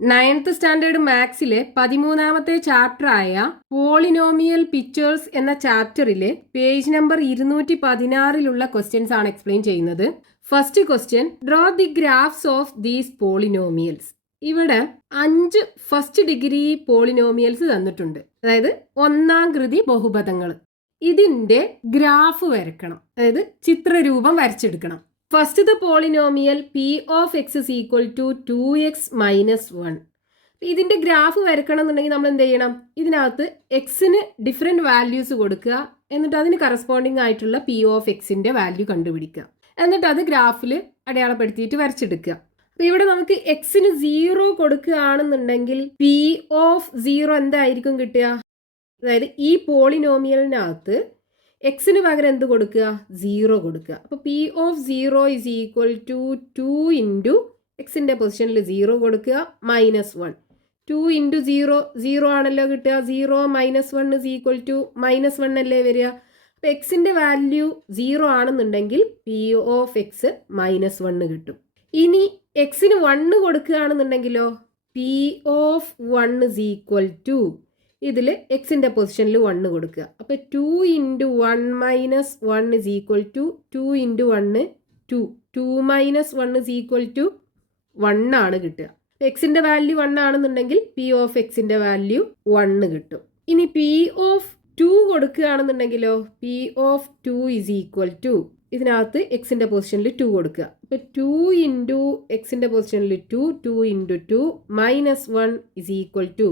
9th standard മാത്സിലെ 13ാമത്തെ ചാപ്റ്ററായ പോളിനോമിയൽ പിക്ചേഴ്സ് എന്ന ചാപ്റ്ററിലെ പേജ് നമ്പർ 216 ക്വസ്റ്റ്യൻസ് ആണ് എക്സ്പ്ലെയിൻ ചെയ്യുന്നത്. First question, draw the graphs of these polynomials. ഇവിടെ 5 ഫസ്റ്റ് ഡിഗ്രി പോളിനോമിയൽസ് തന്നിട്ടുണ്ട്, അതായത് ഒന്നാം കൃതി ബഹുപദങ്ങൾ. ഇതിന്റെ ഗ്രാഫ് വരക്കണം, അതായത് ചിത്രരൂപം വരച്ചെടുക്കണം. First polynomial P of X is equal to 2x minus 1. ഇതിന്റെ ഗ്രാഫ് വരക്കണം എന്നുണ്ടെങ്കിൽ നമ്മൾ എന്ത് ചെയ്യണം? ഇതിനകത്ത് എക്സിന് ഡിഫറെന്റ് വാല്യൂസ് കൊടുക്കുക, എന്നിട്ട് അതിന് കറസ്പോണ്ടിങ് ആയിട്ടുള്ള പി ഓഫ് എക്സിന്റെ വാല്യൂ കണ്ടുപിടിക്കുക, എന്നിട്ട് അത് ഗ്രാഫിൽ അടയാളപ്പെടുത്തിയിട്ട് വരച്ചെടുക്കുക. അപ്പൊ ഇവിടെ നമുക്ക് എക്സിന് 0 കൊടുക്കുകയാണെന്നുണ്ടെങ്കിൽ പി ഓഫ് 0 എന്തായിരിക്കും കിട്ടുക? അതായത് ഈ പോളിനോമിയലിനകത്ത് എക്സിന് പകരം എന്ത് കൊടുക്കുക? 0 കൊടുക്കുക. അപ്പോൾ P of 0 is equal to 2 into എക്സിൻ്റെ പൊസിഷനിൽ 0 കൊടുക്കുക മൈനസ് 1. 2 ഇൻറ്റു 0 0 ആണല്ലോ കിട്ടുക. 0 minus 1 is equal to minus 1 അല്ലേ വരിക. അപ്പോൾ എക്സിൻ്റെ വാല്യൂ 0 ആണെന്നുണ്ടെങ്കിൽ പി ഓഫ് എക്സ് മൈനസ് 1 കിട്ടും. ഇനി എക്സിന് 1 കൊടുക്കുകയാണെന്നുണ്ടെങ്കിലോ P of 1 is equal to, ഇതിൽ എക്സിൻ്റെ പൊസിഷനിൽ 1 കൊടുക്കുക. അപ്പോൾ 2 into 1 minus 1 is equal to 2 into 1 2. 2 minus 1 is equal to 1 ആണ് കിട്ടുക. എക്സിൻ്റെ വാല്യൂ 1 ആണെന്നുണ്ടെങ്കിൽ പി ഓഫ് എക്സിൻ്റെ വാല്യൂ 1 കിട്ടും. ഇനി പി ഓഫ് 2 കൊടുക്കുകയാണെന്നുണ്ടെങ്കിലോ P of 2 is equal to, ഇതിനകത്ത് എക്സിൻ്റെ പൊസിഷനിൽ 2 കൊടുക്കുക. അപ്പോൾ 2 ഇൻറ്റു എക്സിൻ്റെ പൊസിഷനിൽ 2, 2 into 2 minus 1 is equal to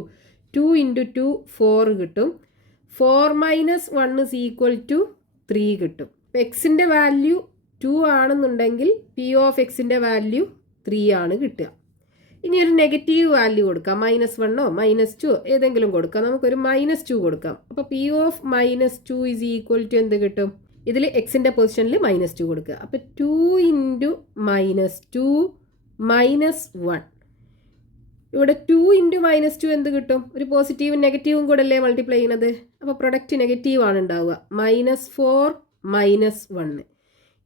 2 into 2 4 കിട്ടും. 4 മൈനസ് 1 ഇസ് ഈക്വൽ ടു 3 കിട്ടും. അപ്പോൾ എക്സിൻ്റെ വാല്യൂ 2 ആണെന്നുണ്ടെങ്കിൽ പി ഓഫ് എക്സിൻ്റെ വാല്യൂ 3 ആണ് കിട്ടുക. ഇനി ഒരു നെഗറ്റീവ് വാല്യൂ കൊടുക്കാം, -1 മൈനസ് 2 ഏതെങ്കിലും കൊടുക്കാം. നമുക്കൊരു -2 കൊടുക്കാം. അപ്പോൾ P of -2 is equal to എന്ത് കിട്ടും? ഇതിൽ എക്സിൻ്റെ പൊസിഷനിൽ -2 കൊടുക്കുക. അപ്പോൾ 2 ഇൻറ്റു -2 മൈനസ് 1. ഇവിടെ 2 ഇൻറ്റു -2 എന്ത് കിട്ടും? ഒരു പോസിറ്റീവും നെഗറ്റീവും കൂടെ അല്ലേ മൾട്ടിപ്ലൈ ചെയ്യുന്നത്. അപ്പോൾ പ്രൊഡക്റ്റ് നെഗറ്റീവ് ആണ് ഉണ്ടാവുക. -4 മൈനസ് 1.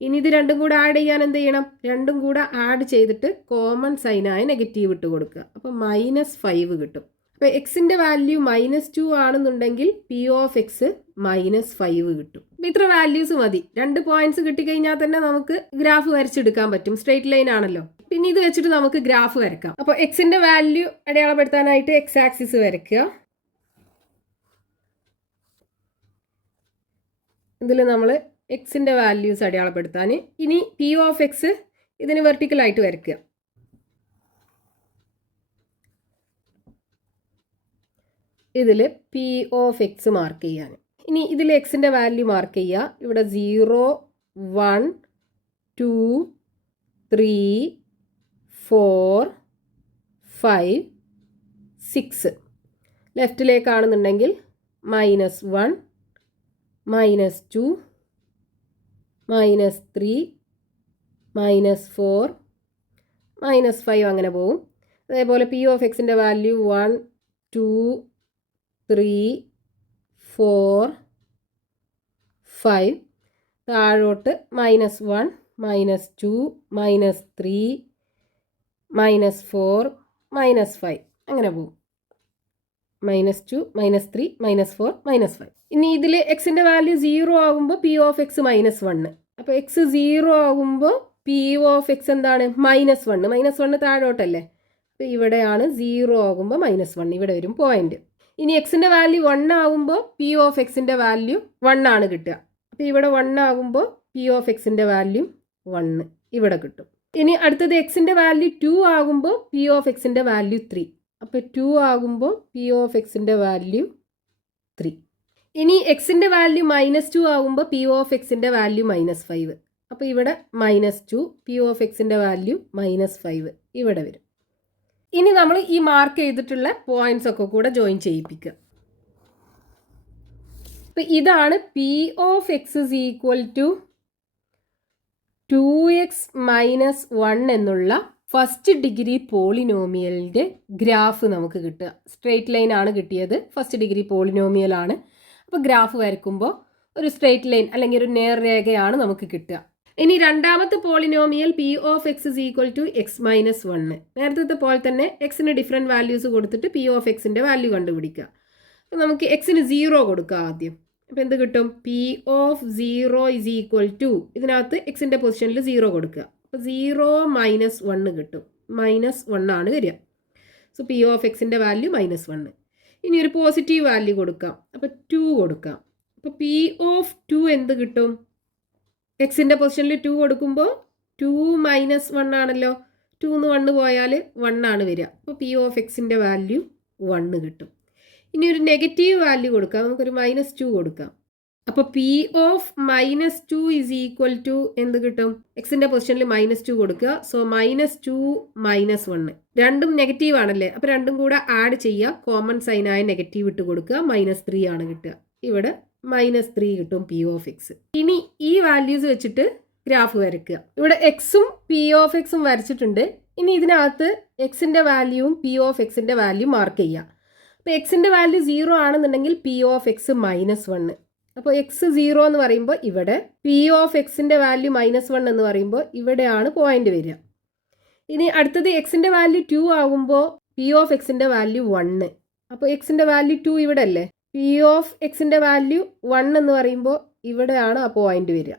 ഇനി ഇത് രണ്ടും കൂടെ ആഡ് ചെയ്യാൻ എന്ത് ചെയ്യണം? രണ്ടും കൂടെ ആഡ് ചെയ്തിട്ട് കോമൺ സൈനായ നെഗറ്റീവ് ഇട്ട് കൊടുക്കുക. അപ്പോൾ -5 കിട്ടും. അപ്പോൾ എക്സിൻ്റെ വാല്യൂ -2 ആണെന്നുണ്ടെങ്കിൽ പി ഓഫ് എക്സ് -5 കിട്ടും. അപ്പോൾ ഇത്ര വാല്യൂസ് മതി. 2 പോയിന്റ്സ് കിട്ടിക്കഴിഞ്ഞാൽ തന്നെ നമുക്ക് ഗ്രാഫ് വരച്ചെടുക്കാൻ പറ്റും. സ്ട്രെയിറ്റ് ലൈൻ ആണല്ലോ. പിന്നെ ഇത് വെച്ചിട്ട് നമുക്ക് ഗ്രാഫ് വരക്കാം. അപ്പോൾ എക്സിൻ്റെ വാല്യൂ അടയാളപ്പെടുത്താനായിട്ട് എക്സ് ആക്സിസ് വരയ്ക്കുക. ഇതിൽ നമ്മൾ എക്സിൻ്റെ വാല്യൂസ് അടയാളപ്പെടുത്താൻ, ഇനി പി ഓഫ് എക്സ് ഇതിന് വെർട്ടിക്കലായിട്ട് വരയ്ക്കുക. ഇതിൽ പി ഓഫ് എക്സ് മാർക്ക് ചെയ്യാൻ, ഇനി ഇതിൽ എക്സിൻ്റെ വാല്യൂ മാർക്ക് ചെയ്യുക. ഇവിടെ 0 1 2 3 4 5 6. ലെഫ്റ്റിലേക്കാണെന്നുണ്ടെങ്കിൽ -1 -2 -3 -4 -5 അങ്ങനെ പോവും. അതേപോലെ പി ഓഫ് എക്സിൻ്റെ വാല്യൂ 1 2 3 4 5. താഴോട്ട് -1 -2 -3 -4 -5 അങ്ങനെ പോകും. -2 -3 -4 -5. ഇനി ഇതിൽ എക്സിൻ്റെ വാല്യൂ 0 ആകുമ്പോൾ പി ഓഫ് എക്സ് -1. അപ്പോൾ എക്സ് 0 ആകുമ്പോൾ പി ഓഫ് എക്സ് എന്താണ്? -1. -1 താഴോട്ടല്ലേ. അപ്പോൾ ഇവിടെയാണ് 0 ആകുമ്പോൾ -1, ഇവിടെ വരും പോയിന്റ്. ഇനി എക്സിൻ്റെ വാല്യൂ 1 ആകുമ്പോൾ പി ഓഫ് എക്സിൻ്റെ വാല്യൂ 1 ആണ് കിട്ടുക. അപ്പോൾ ഇവിടെ 1 ആകുമ്പോൾ പി ഓഫ് എക്സിൻ്റെ വാല്യൂ 1 ഇവിടെ കിട്ടും. ഇനി അടുത്തത് എക്സിൻ്റെ വാല്യൂ 2 ആകുമ്പോൾ പി ഓഫ് എക്സിൻ്റെ വാല്യൂ 3. അപ്പോൾ 2 ആകുമ്പോൾ പി ഓഫ് എക്സിൻ്റെ വാല്യൂ 3. ഇനി എക്സിൻ്റെ വാല്യൂ -2 ആകുമ്പോൾ പി ഓഫ് എക്സിൻ്റെ വാല്യൂ -5. അപ്പോൾ ഇവിടെ -2 പി ഓഫ് എക്സിൻ്റെ വാല്യൂ -5 ഇവിടെ വരും. ഇനി നമ്മൾ ഈ മാർക്ക് ചെയ്തിട്ടുള്ള പോയിന്റ്സ് ഒക്കെ കൂടെ ജോയിൻ ചെയ്യിപ്പിക്കുക. അപ്പോൾ ഇതാണ് P of X is equal to 2x minus 1 എന്നുള്ള ഫസ്റ്റ് ഡിഗ്രി പോളിനോമിയലിൻ്റെ ഗ്രാഫ് നമുക്ക് കിട്ടുക. സ്ട്രെയിറ്റ് ലൈൻ ആണ് കിട്ടിയത്, ഫസ്റ്റ് ഡിഗ്രി പോളിനോമിയൽ ആണ്. അപ്പോൾ ഗ്രാഫ് വരയ്ക്കുമ്പോൾ ഒരു സ്ട്രെയിറ്റ് ലൈൻ അല്ലെങ്കിൽ ഒരു നേർരേഖയാണ് നമുക്ക് കിട്ടുക. ഇനി രണ്ടാമത്തെ polynomial P of X is equal to X minus 1. നേരത്തെ പോലെ തന്നെ എക്സിന് ഡിഫറെൻറ്റ് വാല്യൂസ് കൊടുത്തിട്ട് പി ഓഫ് എക്സിൻ്റെ വാല്യൂ കണ്ടുപിടിക്കുക. അപ്പോൾ നമുക്ക് എക്സിന് 0 കൊടുക്കുക ആദ്യം. അപ്പോൾ എന്ത് കിട്ടും? P of 0 is equal to, ഇതിനകത്ത് എക്സിൻ്റെ പൊസിഷനിൽ 0 കൊടുക്കുക. അപ്പോൾ 0 മൈനസ് 1 കിട്ടും. -1 ആണ് വരിക. സോ പി ഓഫ് എക്സിൻ്റെ വാല്യൂ -1. ഇനി ഒരു പോസിറ്റീവ് വാല്യൂ കൊടുക്കാം. അപ്പോൾ 2 കൊടുക്കാം. അപ്പോൾ പി ഓഫ് 2 എന്ത് കിട്ടും? എക്സിൻ്റെ പൊസിഷനിൽ 2 കൊടുക്കുമ്പോൾ 2 മൈനസ് 1 ആണല്ലോ. 2 1 പോയാൽ 1 ആണ് വരിക. അപ്പോൾ പി ഓഫ് എക്സിൻ്റെ വാല്യൂ 1 കിട്ടും. ഇനി ഒരു നെഗറ്റീവ് വാല്യൂ കൊടുക്കാം. നമുക്കൊരു -2 കൊടുക്കാം. അപ്പോൾ P of -2 is equal to എന്ത് കിട്ടും? എക്സിൻ്റെ പൊസിഷനിൽ -2 കൊടുക്കുക. സോ -2 -1 രണ്ടും നെഗറ്റീവ് ആണല്ലേ. അപ്പോൾ രണ്ടും കൂടെ ആഡ് ചെയ്യുക. കോമൺ സൈനായ നെഗറ്റീവ് ഇട്ട് കൊടുക്കുക. -3 ആണ് കിട്ടുക. ഇവിടെ -3 കിട്ടും പി ഓഫ് എക്സ്. ഇനി ഈ വാല്യൂസ് വെച്ചിട്ട് ഗ്രാഫ് വരയ്ക്കുക. ഇവിടെ എക്സും പി ഓഫ് എക്സും വരച്ചിട്ടുണ്ട്. ഇനി ഇതിനകത്ത് എക്സിൻ്റെ വാല്യൂവും പി ഓഫ് എക്സിൻ്റെ വാല്യൂ മാർക്ക് ചെയ്യുക. അപ്പോൾ എക്സിൻ്റെ വാല്യൂ 0 ആണെന്നുണ്ടെങ്കിൽ പി ഓഫ് എക്സ് -1. അപ്പോൾ എക്സ് 0 എന്ന് പറയുമ്പോൾ ഇവിടെ, പി ഓഫ് എക്സിൻ്റെ വാല്യൂ -1 എന്ന് പറയുമ്പോൾ ഇവിടെയാണ് പോയിന്റ് വരിക. ഇനി അടുത്തത് എക്സിൻ്റെ വാല്യൂ 2 ആകുമ്പോൾ പി ഓഫ് എക്സിൻ്റെ വാല്യൂ 1. അപ്പോൾ എക്സിൻ്റെ വാല്യൂ 2 ഇവിടെ അല്ലേ. പി ഓഫ് എക്സിൻ്റെ വാല്യൂ 1 എന്ന് പറയുമ്പോൾ ഇവിടെയാണ് ആ പോയിന്റ് വരിക.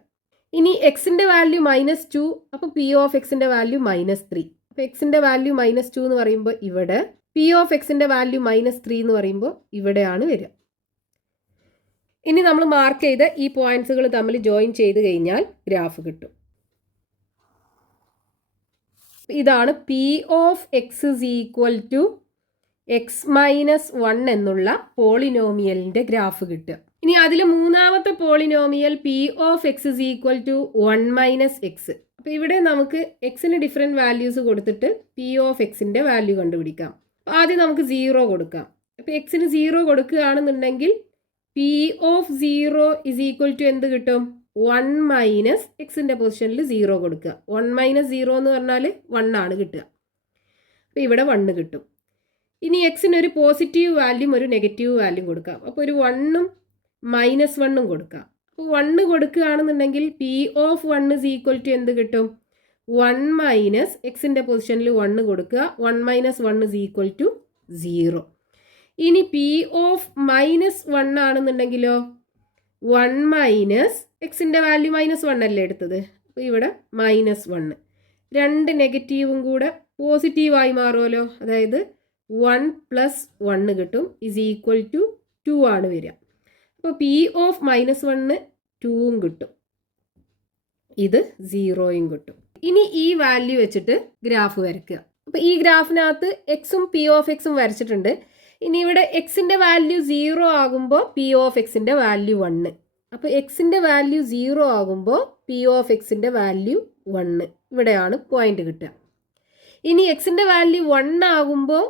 ഇനി എക്സിൻ്റെ വാല്യൂ -2, അപ്പോൾ പി ഓഫ് എക്സിൻ്റെ വാല്യൂ -3. അപ്പോൾ എക്സിൻ്റെ വാല്യൂ -2 എന്ന് പറയുമ്പോൾ ഇവിടെ, പി ഓഫ് എക്സിൻ്റെ വാല്യൂ -3 എന്ന് പറയുമ്പോൾ ഇവിടെയാണ് വരിക. ഇനി നമ്മൾ മാർക്ക് ചെയ്ത ഈ പോയിന്റ്സുകൾ തമ്മിൽ ജോയിൻ ചെയ്ത് കഴിഞ്ഞാൽ ഗ്രാഫ് കിട്ടും. ഇതാണ് P of X is equal to x-1 എന്നുള്ള പോളിനോമിയലിൻ്റെ ഗ്രാഫ് കിട്ടുക. ഇനി അതിൽ മൂന്നാമത്തെ polynomial P of X is equal to 1 - x. അപ്പോൾ ഇവിടെ നമുക്ക് എക്സിന് ഡിഫറെൻറ്റ് വാല്യൂസ് കൊടുത്തിട്ട് പി ഓഫ് എക്സിൻ്റെ വാല്യൂ കണ്ടുപിടിക്കാം. ആദ്യം നമുക്ക് 0 കൊടുക്കാം. അപ്പോൾ എക്സിന് 0 കൊടുക്കുകയാണെന്നുണ്ടെങ്കിൽ P of 0 is equal to എന്ത് കിട്ടും? 1 - എക്സിൻ്റെ പൊസിഷനിൽ 0 കൊടുക്കുക. 1 - 0 എന്ന് പറഞ്ഞാൽ 1 ആണ് കിട്ടുക. അപ്പോൾ ഇവിടെ 1 കിട്ടും. ഇനി എക്സിന് ഒരു പോസിറ്റീവ് വാല്യൂം ഒരു നെഗറ്റീവ് വാല്യൂം കൊടുക്കാം. അപ്പോൾ ഒരു 1ഉം -1ഉം കൊടുക്കാം. അപ്പോൾ 1 കൊടുക്കുകയാണെന്നുണ്ടെങ്കിൽ P of 1 is equal to എന്ത് കിട്ടും? 1 - എക്സിൻ്റെ പൊസിഷനിൽ 1 കൊടുക്കുക. 1 - 1 ഇസ് ഈക്വൽ ടു 0. ഇനി പി ഓഫ് -1 ആണെന്നുണ്ടെങ്കിലോ 1 - എക്സിൻ്റെ വാല്യൂ -1 അല്ലേ എടുത്തത്. അപ്പോൾ ഇവിടെ -1. രണ്ട് നെഗറ്റീവും കൂടെ പോസിറ്റീവായി മാറുമല്ലോ. അതായത് 1 + 1 കിട്ടും ഇസ് ഈക്വൽ ടു 2 ആണ് വരിക. അപ്പോൾ പി ഓഫ് -1 2ഉം കിട്ടും. ഇത് 0യും കിട്ടും. ഇനി ഈ വാല്യൂ വെച്ചിട്ട് ഗ്രാഫ് വരയ്ക്കുക. അപ്പോൾ ഈ ഗ്രാഫിനകത്ത് എക്സും പി ഓഫ് എക്സും വരച്ചിട്ടുണ്ട്. ഇനി ഇവിടെ എക്സിൻ്റെ വാല്യൂ 0 ആകുമ്പോൾ പി ഓഫ് എക്സിൻ്റെ വാല്യൂ 1. അപ്പോൾ എക്സിൻ്റെ വാല്യൂ 0 ആകുമ്പോൾ പി ഓഫ് എക്സിൻ്റെ വാല്യൂ 1. ഇവിടെയാണ് പോയിന്റ് കിട്ടുക. ഇനി എക്സിൻ്റെ വാല്യൂ 1 ആകുമ്പോൾ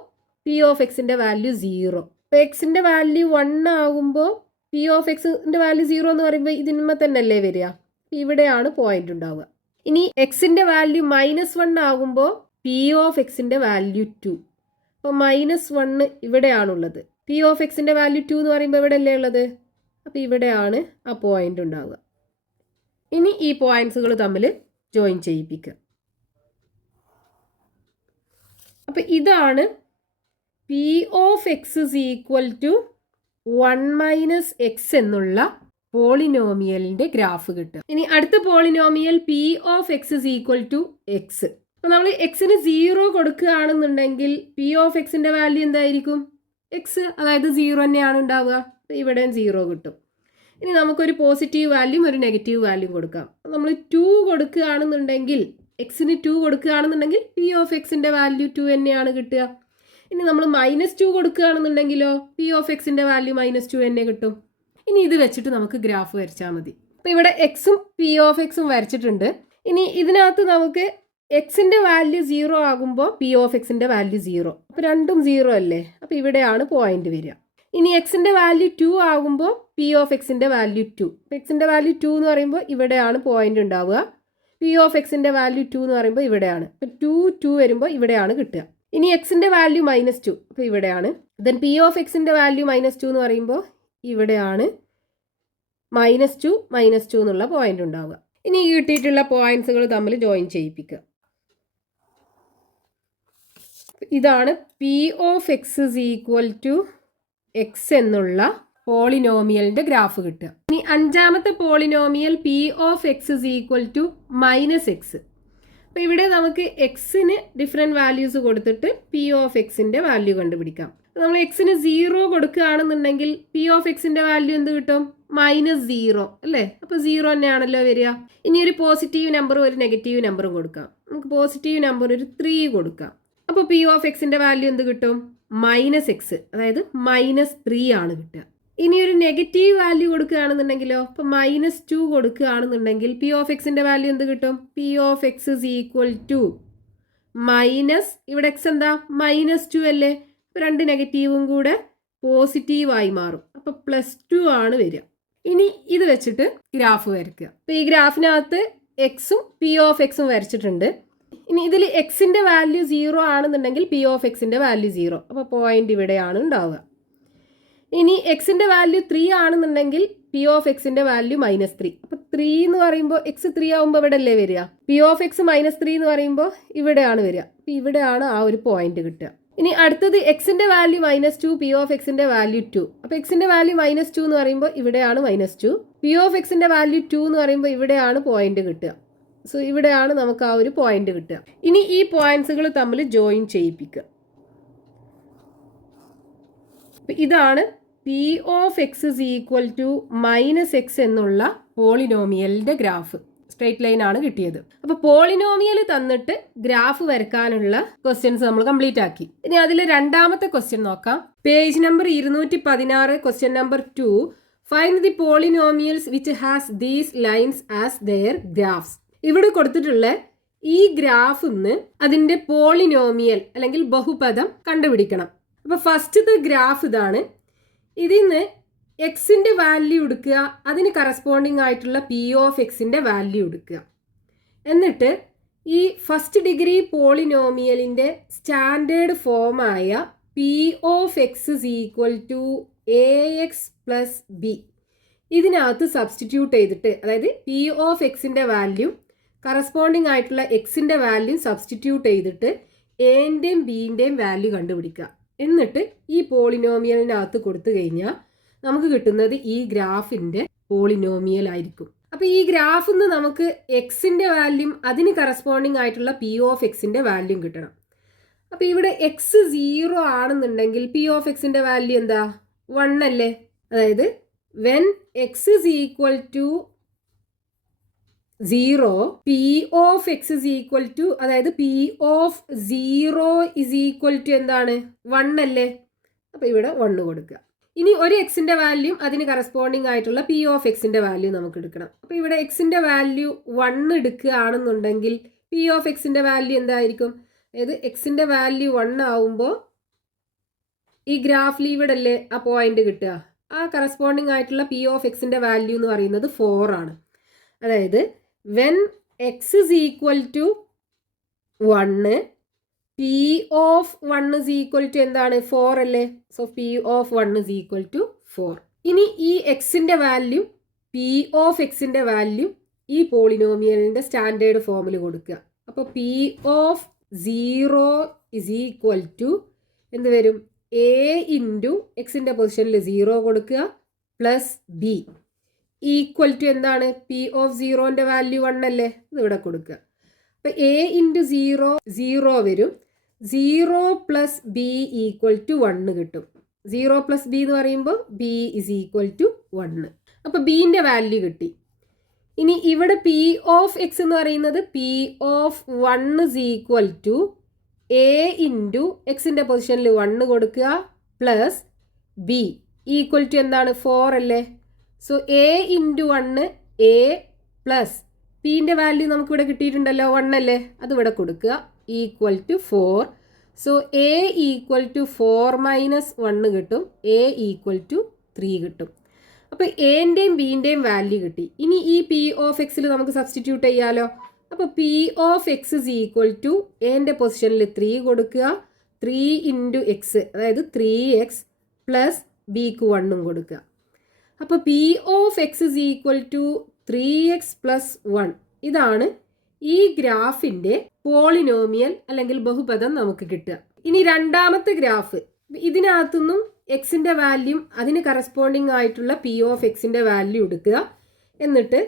പി ഓഫ് എക്സിൻ്റെ വാല്യൂ 0. അപ്പോൾ എക്സിൻ്റെ വാല്യൂ 1 ആകുമ്പോൾ പി ഓഫ് എക്സിൻ്റെ വാല്യൂ 0 എന്ന് പറയുമ്പോൾ ഇതിന്മേ തന്നെ അല്ലേ വരിക. ഇവിടെയാണ് പോയിന്റ് ഉണ്ടാവുക. ഇനി എക്സിൻ്റെ വാല്യൂ -1 ആകുമ്പോൾ പി ഓഫ് എക്സിൻ്റെ വാല്യൂ 2. അപ്പോൾ -1 ഇവിടെയാണുള്ളത്. പി ഓഫ് എക്സിൻ്റെ വാല്യൂ 2 എന്ന് പറയുമ്പോൾ ഇവിടെ അല്ലേ ഉള്ളത്. അപ്പോൾ ഇവിടെയാണ് ആ പോയിന്റ് ഉണ്ടാവുക. ഇനി ഈ പോയിന്റ്സുകൾ തമ്മിൽ ജോയിൻ ചെയ്യിപ്പിക്കുക. അപ്പോൾ ഇതാണ് P of X is equal to 1 - x എന്നുള്ള പോളിനോമിയലിൻ്റെ ഗ്രാഫ് കിട്ടുക. ഇനി അടുത്ത polynomial P of X is equal to X. അപ്പോൾ നമ്മൾ എക്സിന് 0 കൊടുക്കുകയാണെന്നുണ്ടെങ്കിൽ പി ഓഫ് എക്സിൻ്റെ വാല്യൂ എന്തായിരിക്കും? എക്സ്, അതായത് 0 തന്നെയാണ് ഉണ്ടാവുക. അപ്പോൾ ഇവിടെയും 0 കിട്ടും. ഇനി നമുക്കൊരു പോസിറ്റീവ് വാല്യൂം ഒരു നെഗറ്റീവ് വാല്യൂം കൊടുക്കാം. നമ്മൾ 2 കൊടുക്കുകയാണെന്നുണ്ടെങ്കിൽ, എക്സിന് 2 കൊടുക്കുകയാണെന്നുണ്ടെങ്കിൽ പി ഓഫ് എക്സിൻ്റെ വാല്യൂ 2 തന്നെയാണ് കിട്ടുക. ഇനി നമ്മൾ -2 കൊടുക്കുകയാണെന്നുണ്ടെങ്കിലോ പി ഓഫ് എക്സിൻ്റെ വാല്യൂ -2 തന്നെ കിട്ടും. ഇനി ഇത് വെച്ചിട്ട് നമുക്ക് ഗ്രാഫ് വരച്ചാൽ മതി. അപ്പോൾ ഇവിടെ എക്സും പി ഓഫ് എക്സും വരച്ചിട്ടുണ്ട്. ഇനി ഇതിനകത്ത് നമുക്ക് എക്സിൻ്റെ വാല്യൂ 0 ആകുമ്പോൾ പി ഓഫ് എക്സിൻ്റെ വാല്യൂ 0. അപ്പോൾ രണ്ടും 0 അല്ലേ. അപ്പോൾ ഇവിടെയാണ് പോയിന്റ് വരിക. ഇനി എക്സിൻ്റെ വാല്യൂ 2 ആകുമ്പോൾ പി ഓഫ് എക്സിൻ്റെ വാല്യൂ 2. അപ്പോൾ എക്സിൻ്റെ വാല്യൂ 2 എന്ന് പറയുമ്പോൾ ഇവിടെയാണ് പോയിന്റ് ഉണ്ടാവുക. പി ഓഫ് എക്സിൻ്റെ വാല്യൂ 2 എന്ന് പറയുമ്പോൾ ഇവിടെയാണ്. അപ്പോൾ 2 വരുമ്പോൾ ഇവിടെയാണ് കിട്ടുക. ഇനി എക്സിൻ്റെ വാല്യൂ -2, അപ്പോൾ ഇവിടെയാണ്. ദെൻ പി ഓഫ് എക്സിൻ്റെ വാല്യൂ -2 എന്ന് പറയുമ്പോൾ ഇവിടെയാണ് -2 എന്നുള്ള പോയിന്റ് ഉണ്ടാവുക. ഇനി ഈ കിട്ടിയിട്ടുള്ള പോയിന്റ്സുകൾ തമ്മിൽ ജോയിൻ ചെയ്യിപ്പിക്കുക. ഇതാണ് P of X is equal to X എന്നുള്ള പോളിനോമിയലിന്റെ ഗ്രാഫ് കിട്ടുക. ഇനി അഞ്ചാമത്തെ polynomial P of X is equal to minus X. അപ്പോൾ ഇവിടെ നമുക്ക് എക്സിന് ഡിഫറെൻറ്റ് വാല്യൂസ് കൊടുത്തിട്ട് പി ഓഫ് എക്സിൻ്റെ വാല്യൂ കണ്ടുപിടിക്കാം. നമ്മൾ എക്സിന് 0 കൊടുക്കുകയാണെന്നുണ്ടെങ്കിൽ പി ഓഫ് എക്സിൻ്റെ വാല്യൂ എന്ത് കിട്ടും? -0 അല്ലേ? അപ്പോൾ 0 തന്നെയാണല്ലോ വരിക. ഇനി ഒരു പോസിറ്റീവ് നമ്പറും ഒരു നെഗറ്റീവ് നമ്പറും കൊടുക്കാം. നമുക്ക് പോസിറ്റീവ് നമ്പർ ഒരു 3 കൊടുക്കാം. അപ്പോൾ പി ഓഫ് എക്സിൻ്റെ വാല്യൂ എന്ത് കിട്ടും? -x, അതായത് -3 ആണ് കിട്ടുക. ഇനി ഒരു നെഗറ്റീവ് വാല്യൂ കൊടുക്കുകയാണെന്നുണ്ടെങ്കിലോ, ഇപ്പോൾ -2 കൊടുക്കുകയാണെന്നുണ്ടെങ്കിൽ പി ഓഫ് എക്സിൻ്റെ വാല്യൂ എന്ത് കിട്ടും? P of X is equal to minus, ഇവിടെ എക്സ് എന്താ? -2 അല്ലേ? രണ്ട് നെഗറ്റീവും കൂടെ പോസിറ്റീവായി മാറും. അപ്പോൾ +2 ആണ് വരിക. ഇനി ഇത് വെച്ചിട്ട് ഗ്രാഫ് വരയ്ക്കുക. അപ്പോൾ ഈ ഗ്രാഫിനകത്ത് എക്സും പി ഓഫ് എക്സും വരച്ചിട്ടുണ്ട്. ഇനി ഇതിൽ എക്സിൻ്റെ വാല്യൂ 0 ആണെന്നുണ്ടെങ്കിൽ പി ഓഫ് എക്സിൻ്റെ വാല്യൂ 0. അപ്പോൾ പോയിന്റ് ഇവിടെയാണ് ഉണ്ടാവുക. ഇനി എക്സിൻ്റെ വാല്യൂ 3 ആണെന്നുണ്ടെങ്കിൽ പി ഓഫ് എക്സിൻ്റെ വാല്യൂ -3. അപ്പോൾ 3 എന്ന് പറയുമ്പോൾ എക്സ് 3 ആകുമ്പോൾ ഇവിടെ അല്ലേ വരിക? പി ഓഫ് എക്സ് -3 എന്ന് പറയുമ്പോൾ ഇവിടെയാണ് വരിക. അപ്പോൾ ഇവിടെയാണ് ആ ഒരു പോയിന്റ് കിട്ടുക. ഇനി അടുത്തത് എക്സിൻ്റെ വാല്യൂ -2, പി ഓഫ് എക്സിൻ്റെ വാല്യൂ 2. അപ്പോൾ എക്സിൻ്റെ വാല്യൂ -2 എന്ന് പറയുമ്പോൾ ഇവിടെയാണ് -2. പി ഓഫ് എക്സിൻ്റെ വാല്യൂ 2 എന്ന് പറയുമ്പോൾ ഇവിടെയാണ് പോയിന്റ് കിട്ടുക. സോ ഇവിടെയാണ് നമുക്ക് ആ ഒരു പോയിന്റ് കിട്ടുക. ഇനി ഈ പോയിന്റ്സുകൾ തമ്മിൽ ജോയിൻ ചെയ്യിപ്പിക്കുക. ഇതാണ് P of X is equal to -x എന്നുള്ള പോളിനോമിയലിൻ്റെ ഗ്രാഫ്. സ്ട്രെയിറ്റ് ലൈൻ ആണ് കിട്ടിയത്. അപ്പോൾ പോളിനോമിയൽ തന്നിട്ട് ഗ്രാഫ് വരയ്ക്കാനുള്ള ക്വസ്റ്റ്യൻസ് നമ്മൾ കംപ്ലീറ്റ് ആക്കി. ഇനി അതിൽ രണ്ടാമത്തെ ക്വസ്റ്റ്യൻ നോക്കാം. Page number 216, question number 2. Find the polynomials which has these lines as their graphs. ഇവിടെ കൊടുത്തിട്ടുള്ള ഈ ഗ്രാഫിന്ന് അതിൻ്റെ പോളിനോമിയൽ അല്ലെങ്കിൽ ബഹുപദം കണ്ടുപിടിക്കണം. അപ്പോൾ ഫസ്റ്റത്തെ ഗ്രാഫ് ഇതാണ്. ഇതിന്ന് എക്സിൻ്റെ വാല്യൂ എടുക്കുക, അതിന് കറസ്പോണ്ടിങ് ആയിട്ടുള്ള പി ഓഫ് എക്സിൻ്റെ വാല്യൂ എടുക്കുക. എന്നിട്ട് ഈ ഫസ്റ്റ് ഡിഗ്രി പോളിനോമിയലിൻ്റെ സ്റ്റാൻഡേർഡ് ഫോമായ P of X is equal to AX + B ഇതിനകത്ത് സബ്സ്റ്റിറ്റ്യൂട്ട് ചെയ്തിട്ട്, അതായത് പി ഓഫ് എക്സിൻ്റെ വാല്യൂ കറസ്പോണ്ടിങ് ആയിട്ടുള്ള എക്സിൻ്റെ വാല്യൂ സബ്സ്റ്റിറ്റ്യൂട്ട് ചെയ്തിട്ട് എൻ്റെയും ബീൻ്റെയും വാല്യൂ കണ്ടുപിടിക്കുക. എന്നിട്ട് ഈ പോളിനോമിയലിനകത്ത് കൊടുത്തു കഴിഞ്ഞാൽ നമുക്ക് കിട്ടുന്നത് ഈ ഗ്രാഫിൻ്റെ പോളിനോമിയൽ ആയിരിക്കും. അപ്പോൾ ഈ ഗ്രാഫിൽ നിന്ന് നമുക്ക് എക്സിൻ്റെ വാല്യൂ അതിന് കറസ്പോണ്ടിങ് ആയിട്ടുള്ള പി ഓഫ് എക്സിൻ്റെ വാല്യൂ കിട്ടണം. അപ്പോൾ ഇവിടെ എക്സ് 0 ആണെന്നുണ്ടെങ്കിൽ പി ഓഫ് എക്സിൻ്റെ വാല്യൂ എന്താ? 1 അല്ലേ? അതായത് when X is equal to 0, P of X is equal to, അതായത് P of 0 is equal to എന്താണ്? 1 അല്ലേ? അപ്പോൾ ഇവിടെ 1 കൊടുക്കുക. ഇനി ഒരു എക്സിൻ്റെ വാല്യൂ അതിന് കറസ്പോണ്ടിങ് ആയിട്ടുള്ള പി ഓഫ് എക്സിൻ്റെ വാല്യൂ നമുക്ക് എടുക്കണം. അപ്പോൾ ഇവിടെ എക്സിൻ്റെ വാല്യൂ 1 എടുക്കുകയാണെന്നുണ്ടെങ്കിൽ പി ഓഫ് എക്സിൻ്റെ വാല്യൂ എന്തായിരിക്കും? അതായത് എക്സിൻ്റെ വാല്യൂ 1 ആവുമ്പോൾ ഈ ഗ്രാഫിൽ ഇവിടെ അല്ലേ ആ പോയിന്റ് കിട്ടുക. ആ കറസ്പോണ്ടിങ് ആയിട്ടുള്ള പി ഓഫ് എക്സിൻ്റെ വാല്യൂ എന്ന് പറയുന്നത് 4 ആണ്. അതായത് when X is equal to 1, P of 1 is equal to എന്താണ്? 4 അല്ലേ? So P of 1 is equal to 4. ഇനി ഈ എക്സിൻ്റെ വാല്യൂ പി ഓഫ് എക്സിൻ്റെ വാല്യൂ ഈ പോളിനോമിയലിൻ്റെ സ്റ്റാൻഡേർഡ് ഫോമിൽ കൊടുക്കുക. അപ്പോൾ P of 0 is equal to എന്ത് വരും? എ ഇൻറ്റു എക്സിൻ്റെ പൊസിഷനിൽ 0 കൊടുക്കുക പ്ലസ് ബി ഈക്വൽ ടു എന്താണ്? പി ഓഫ് 0ൻ്റെ വാല്യൂ 1 അല്ലേ? ഇതിവിടെ കൊടുക്കുക. അപ്പോൾ എ ഇൻറ്റു 0 0 വരും. 0 പ്ലസ് ബി ഈക്വൽ ടു 1 കിട്ടും. 0 പ്ലസ് ബി എന്ന് പറയുമ്പോൾ ബി ഇസ് ഈക്വൽ ടു 1. അപ്പോൾ ബീൻ്റെ വാല്യൂ കിട്ടി. ഇനി ഇവിടെ പി ഓഫ് എക്സ് എന്ന് പറയുന്നത് P of 1 is equal to A into എക്സിൻ്റെ പൊസിഷനിൽ 1 കൊടുക്കുക പ്ലസ് ബി ഈക്വൽ ടു എന്താണ്? 4 അല്ലേ? So a into 1 A plus പിൻ്റെ വാല്യൂ നമുക്കിവിടെ കിട്ടിയിട്ടുണ്ടല്ലോ 1 അല്ലേ? അത് ഇവിടെ കൊടുക്കുക equal to 4. So a equal to 4 minus 1 കിട്ടും. എ ഈക്വൽ ടു 3 കിട്ടും. അപ്പോൾ എൻ്റെയും ബീൻ്റെയും വാല്യൂ കിട്ടി. ഇനി ഈ പി ഓഫ് എക്സിൽ നമുക്ക് സബ്സ്റ്റിറ്റ്യൂട്ട് ചെയ്യാലോ. അപ്പോൾ P of X is equal to എൻ്റെ പൊസിഷനിൽ 3 കൊടുക്കുക. 3 ഇൻറ്റു എക്സ്, അതായത് 3x പ്ലസ് ബിക്ക് 1 കൊടുക്കുക. അപ്പോൾ P of X is equal to 3x+1 ഇതാണ് ഈ ഗ്രാഫിൻ്റെ പോളിനോമിയൽ അല്ലെങ്കിൽ ബഹുപദം നമുക്ക് കിട്ടുക. ഇനി രണ്ടാമത്തെ ഗ്രാഫ്, ഇതിനകത്തുനിന്നും എക്സിൻ്റെ വാല്യൂ അതിന് കറസ്പോണ്ടിങ് ആയിട്ടുള്ള പി ഓഫ് എക്സിൻ്റെ വാല്യൂ എടുക്കുക. എന്നിട്ട്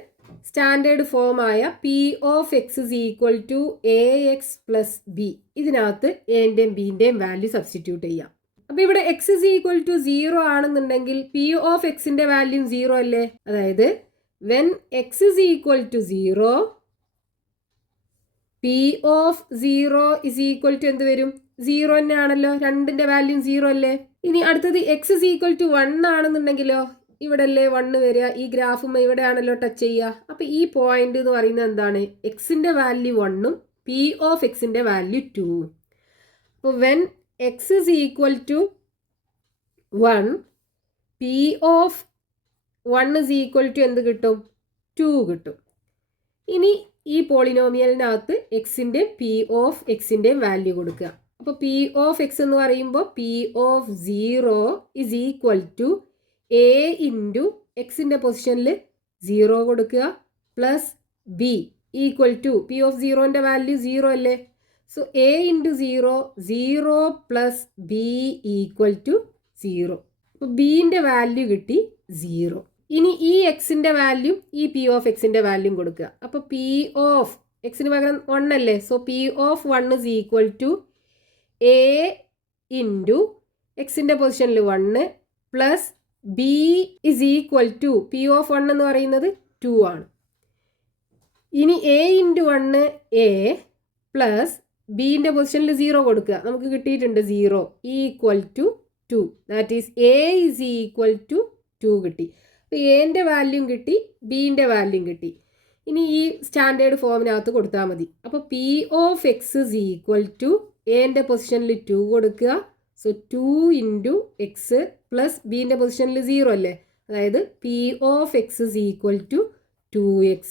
സ്റ്റാൻഡേർഡ് ഫോമായ P of X is equal to AX+B ഇതിനകത്ത് എൻ്റെയും ബിൻ്റെയും വാല്യൂ സബ്സ്റ്റിറ്റ്യൂട്ട് ചെയ്യാം. അപ്പോൾ ഇവിടെ എക്സ് ഇസ് ഈക്വൽ ടു 0 ആണെന്നുണ്ടെങ്കിൽ പി ഓഫ് എക്സിൻ്റെ വാല്യൂ 0 അല്ലേ? അതായത് when X is equal to 0 P of 0 is equal to എന്ത് വരും? 0 തന്നെ ആണല്ലോ, രണ്ടിൻ്റെ വാല്യൂ 0 അല്ലേ? ഇനി അടുത്തത് എക്സ് ഇസ് ഈക്വൽ ടു 1 ആണെന്നുണ്ടെങ്കിലോ ഇവിടെ അല്ലേ 1 വരിക, ഈ ഗ്രാഫും ഇവിടെയാണല്ലോ ടച്ച് ചെയ്യുക. അപ്പോൾ ഈ പോയിന്റ് എന്ന് പറയുന്നത് എന്താണ്? എക്സിൻ്റെ വാല്യൂ 1ഉം പി ഓഫ് എക്സിൻ്റെ വാല്യൂ 2ഉം. അപ്പോൾ when X is equal to 1 P of 1 is equal to എന്ത് കിട്ടും? 2 കിട്ടും. ഇനി ഈ പോളിനോമിയലിനകത്ത് എക്സിൻ്റെ പി ഓഫ് എക്സിൻ്റെ വാല്യൂ കൊടുക്കുക. അപ്പോൾ പി ഓഫ് എക്സ് എന്ന് പറയുമ്പോൾ P of 0 is equal to A into എക്സിൻ്റെ പൊസിഷനിൽ 0 കൊടുക്കുക plus B equal to P of 0ൻ്റെ വാല്യൂ 0 അല്ലേ? So a into 0 0 plus B equal to 0. അപ്പോൾ ബീൻ്റെ വാല്യൂ കിട്ടി 0. ഇനി ഈ എക്സിൻ്റെ വാല്യൂ ഈ പി ഓഫ് എക്സിൻ്റെ വാല്യൂ കൊടുക്കുക. അപ്പോൾ പി ഓഫ് എക്സിന് പകരം 1 അല്ലേ? So P of 1 is equal to A into എക്സിൻ്റെ പൊസിഷനിൽ 1 plus B is equal to P of 1 എന്ന് പറയുന്നത് 2 ആണ്. ഇനി എ ഇൻറ്റു 1 എ പ്ലസ് ബീൻ്റെ പൊസിഷനിൽ 0 കൊടുക്കുക. നമുക്ക് കിട്ടിയിട്ടുണ്ട് 0 equal to 2. That is A is equal to 2 കിട്ടി. അപ്പോൾ എൻ്റെ വാല്യൂം കിട്ടി, ബീൻ്റെ വാല്യൂം കിട്ടി. ഇനി ഈ സ്റ്റാൻഡേർഡ് ഫോമിനകത്ത് കൊടുത്താൽ മതി. അപ്പോൾ P of X is equal to എൻ്റെ പൊസിഷനിൽ 2 കൊടുക്കുക. സോ 2 ഇൻറ്റു എക്സ് പ്ലസ് ബീൻ്റെ പൊസിഷനിൽ 0 അല്ലേ? അതായത് P of X is equal to 2x.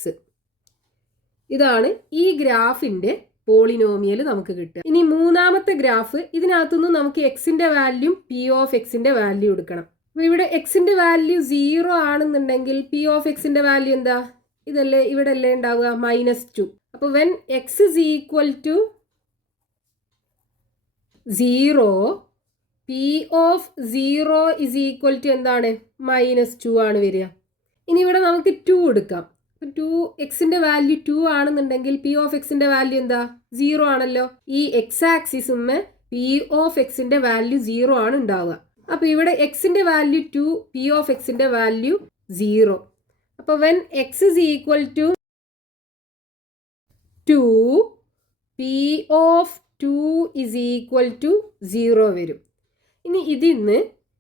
ഇതാണ് ഈ ഗ്രാഫിൻ്റെ പോളിനോമിയൽ നമുക്ക് കിട്ടുക. ഇനി മൂന്നാമത്തെ ഗ്രാഫ്, ഇതിനകത്തുനിന്ന് നമുക്ക് എക്സിൻ്റെ വാല്യൂ പി ഓഫ് എക്സിൻ്റെ വാല്യൂ എടുക്കണം. അപ്പോൾ ഇവിടെ എക്സിൻ്റെ വാല്യൂ 0 ആണെന്നുണ്ടെങ്കിൽ പി ഓഫ് എക്സിൻ്റെ വാല്യൂ എന്താ? ഇതല്ലേ, ഇവിടെ അല്ലേ ഉണ്ടാവുക? -2. അപ്പോൾ when X is equal to 0 P of 0 is equal to എന്താണ്? -2 ആണ് വരിക. ഇനി ഇവിടെ നമുക്ക് 2 എടുക്കാം. 2 എക്സിൻ്റെ വാല്യൂ 2 ആണെന്നുണ്ടെങ്കിൽ പി ഓഫ് എക്സിൻ്റെ വാല്യൂ എന്താ? 0 ആണല്ലോ. ഈ എക്സ് ആക്സിസുമ്മേ പി ഓഫ് എക്സിൻ്റെ വാല്യൂ 0 ആണ് ഉണ്ടാവുക. അപ്പോൾ ഇവിടെ എക്സിൻ്റെ വാല്യൂ 2, പി ഓഫ് എക്സിൻ്റെ വാല്യൂ 0. അപ്പോൾ when X is equal to 2 P of 2 is equal to 0 വരും. ഇനി ഇതിന്ന്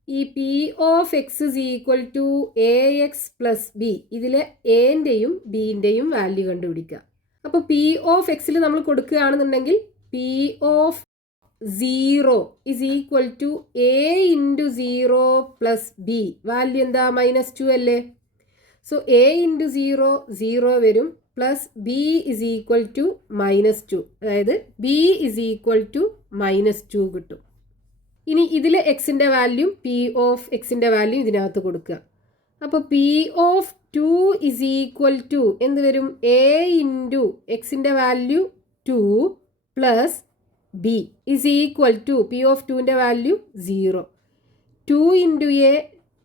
ഈ P of X is equal to AX+B ഇതിലെ എൻ്റെയും ബീൻ്റെയും വാല്യൂ കണ്ടുപിടിക്കുക. അപ്പോൾ പി ഓഫ് എക്സിൽ നമ്മൾ കൊടുക്കുകയാണെന്നുണ്ടെങ്കിൽ P of 0 is equal to A into 0 plus b. Value എന്താ? -2 അല്ലേ? സോ എ ഇൻറ്റു 0 0 വരും plus B is equal to -2. അതായത് ബി ഇസ് ഈക്വൽ ടു -2 കിട്ടും. ഇനി ഇതിൽ എക്സിൻ്റെ വാല്യൂ പി ഓഫ് എക്സിൻ്റെ വാല്യൂ ഇതിനകത്ത് കൊടുക്കുക. അപ്പോൾ P of 2 is equal to എന്ത് വരും? എ ഇൻറ്റു എക്സിൻ്റെ value 2 plus B is equal to P of 2ൻ്റെ value 0. 2 into a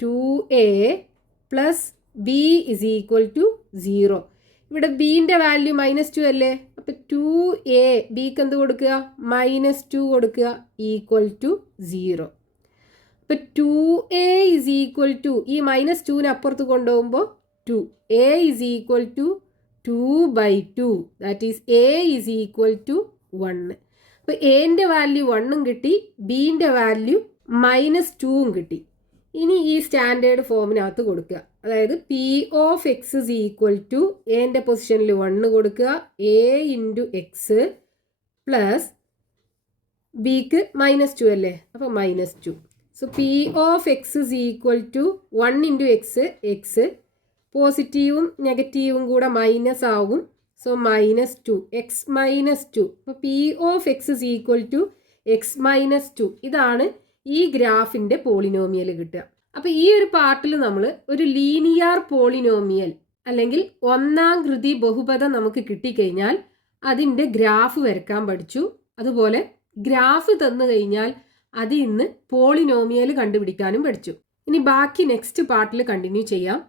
2a plus B is equal to 0. ഇവിടെ ബീൻ്റെ വാല്യൂ -2 അല്ലേ? അപ്പോൾ 2a ബിക്ക് എന്ത് കൊടുക്കുക? -2 കൊടുക്കുക ഈക്വൽ ടു 0. അപ്പോൾ 2a ഇസ് ഈക്വൽ ടു ഈ -2നെ അപ്പുറത്ത് കൊണ്ടുപോകുമ്പോൾ 2. a is equal to 2/2. That is a is equal to 1. അപ്പോൾ എൻ്റെ വാല്യൂ 1ഉം കിട്ടി, ബീൻ്റെ വാല്യൂ -2ഉം കിട്ടി. ഇനി ഈ സ്റ്റാൻഡേർഡ് ഫോമിനകത്ത് കൊടുക്കുക. അതായത് P of X is equal to എൻ്റെ പൊസിഷനിൽ 1 കൊടുക്കുക, എ ഇൻറ്റു എക്സ് പ്ലസ് ബിക്ക് -2 അല്ലേ? അപ്പോൾ -2. So P of X is equal to 1 into X, X പോസിറ്റീവും നെഗറ്റീവും കൂടെ മൈനസ് ആകും. So -2 X -2. അപ്പോൾ P of X is equal to X -2. ഇതാണ് ഈ ഗ്രാഫിൻ്റെ പോളിനോമിയൽ കിട്ടുക. അപ്പോൾ ഈ ഒരു പാർട്ടിൽ നമ്മൾ ഒരു ലീനിയർ പോളിനോമിയൽ അല്ലെങ്കിൽ ഒന്നാം കൃതി ബഹുപദം നമുക്ക് കിട്ടിക്കഴിഞ്ഞാൽ അതിൻ്റെ ഗ്രാഫ് വരയ്ക്കാൻ പഠിച്ചു. അതുപോലെ ഗ്രാഫ് തന്നു കഴിഞ്ഞാൽ അതിൽ നിന്ന് പോളിനോമിയൽ കണ്ടുപിടിക്കാനും പഠിച്ചു. ഇനി ബാക്കി നെക്സ്റ്റ് പാർട്ടിൽ കണ്ടിന്യൂ ചെയ്യാം.